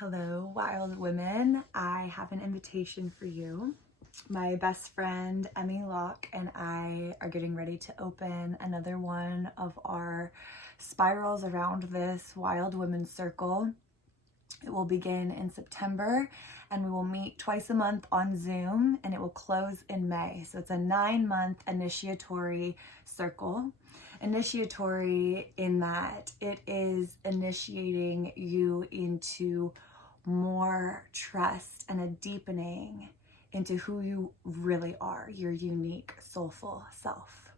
Hello, wild women. I have an invitation for you. My best friend, Emmy Locke, and I are getting ready to open another one of our spirals around this Wild Women Circle. It will begin in September and we will meet twice a month on Zoom, and it will close in May. So it's a 9-month initiatory circle. Initiatory in that it is initiating you into more trust and a deepening into who you really are, your unique soulful self.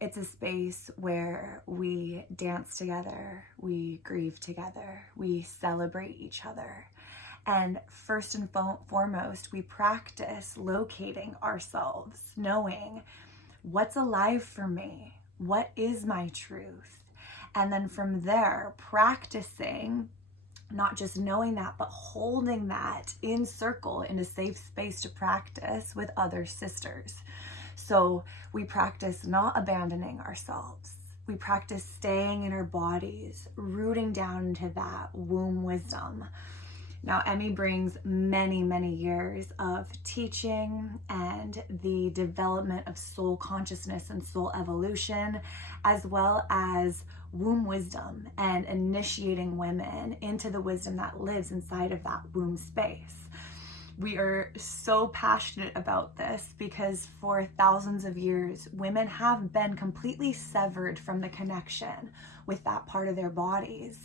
It's a space where we dance together, we grieve together, we celebrate each other. And first and foremost, we practice locating ourselves, knowing what's alive for me, what is my truth. And then from there, practicing not just knowing that, but holding that in circle in a safe space to practice with other sisters. So we practice not abandoning ourselves. We practice staying in our bodies, rooting down into that womb wisdom. Now, Emmy brings many, many years of teaching and the development of soul consciousness and soul evolution, as well as womb wisdom and initiating women into the wisdom that lives inside of that womb space. We are so passionate about this because for thousands of years, women have been completely severed from the connection with that part of their bodies.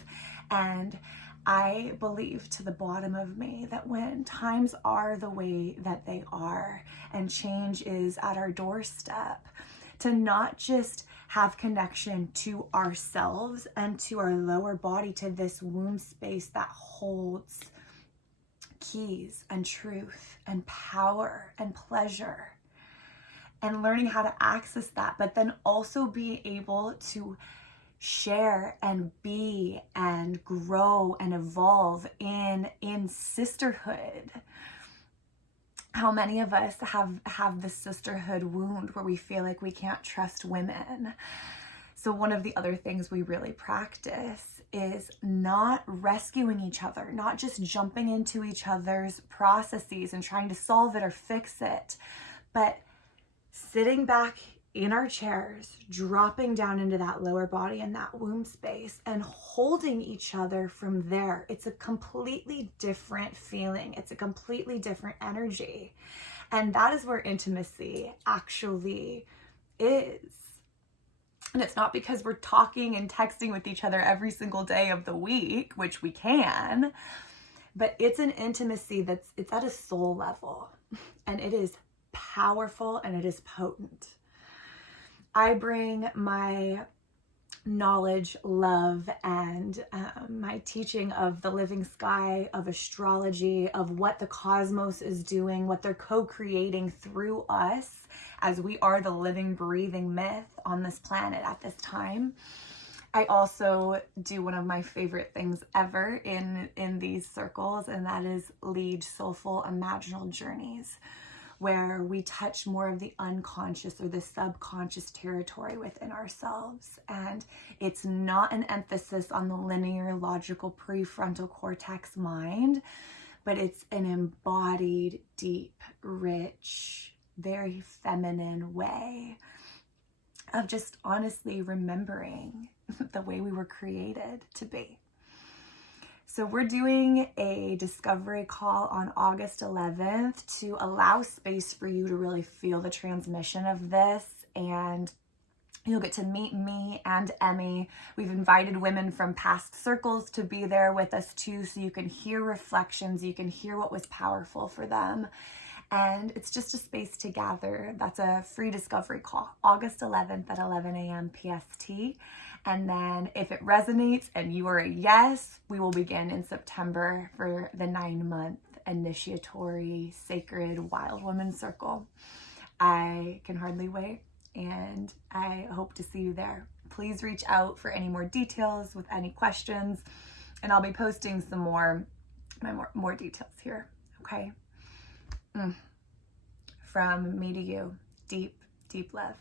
And I believe to the bottom of me that when times are the way that they are and change is at our doorstep, to not just have connection to ourselves and to our lower body, to this womb space that holds keys and truth and power and pleasure, and learning how to access that, but then also be able to share and be and grow and evolve in sisterhood. How many of us have the sisterhood wound where we feel like we can't trust women? So one of the other things we really practice is not rescuing each other, not just jumping into each other's processes and trying to solve it or fix it, but sitting back in our chairs, dropping down into that lower body and that womb space and holding each other from there. It's a completely different feeling. It's a completely different energy. And that is where intimacy actually is. And it's not because we're talking and texting with each other every single day of the week, which we can, but it's an intimacy it's at a soul level, and it is powerful and it is potent. I bring my knowledge, love, and my teaching of the living sky, of astrology, of what the cosmos is doing, what they're co-creating through us as we are the living, breathing myth on this planet at this time. I also do one of my favorite things ever in these circles, and that is lead soulful imaginal journeys, where we touch more of the unconscious or the subconscious territory within ourselves. And it's not an emphasis on the linear, logical, prefrontal cortex mind, but it's an embodied, deep, rich, very feminine way of just honestly remembering the way we were created to be. So we're doing a discovery call on August 11th to allow space for you to really feel the transmission of this, and you'll get to meet me and Emmy. We've invited women from past circles to be there with us too, so you can hear reflections, you can hear what was powerful for them. And it's just a space to gather. That's a free discovery call, August 11th at 11 a.m. PST. And then if it resonates and you are a yes, we will begin in September for the 9-month initiatory sacred Wild Women Circle. I can hardly wait, and I hope to see you there. Please reach out for any more details with any questions, and I'll be posting some more details here, okay? From me to you, deep, deep love.